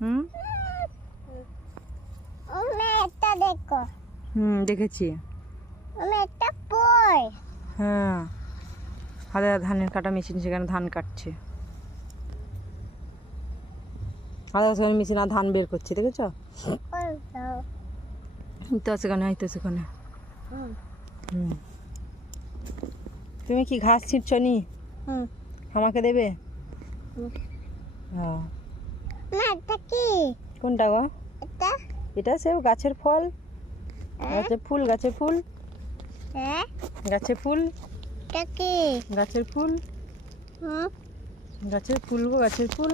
হুম এটা দেখো। দেখেছি। এটা পয়। হ্যাঁ, হাতে ধানের কাটা মেশিন, সেখানে ধান কাটছে। হাতে সেখানে মেশিন আর ধান বের করছে, দেখেছ তো? সেখানে হয়তো সেখানে। তুমি কি ঘাস ছিঁড়ছ নি? আমাকে দেবে? হ্যাঁ। এটা কি? কোনটা গো? এটা এটা সব গাছের ফল, গাছের ফুল, গাছের ফুল, গাছের ফুল, এটা কি? গাছের ফুল, গাছের ফুল গো, গাছের ফুল।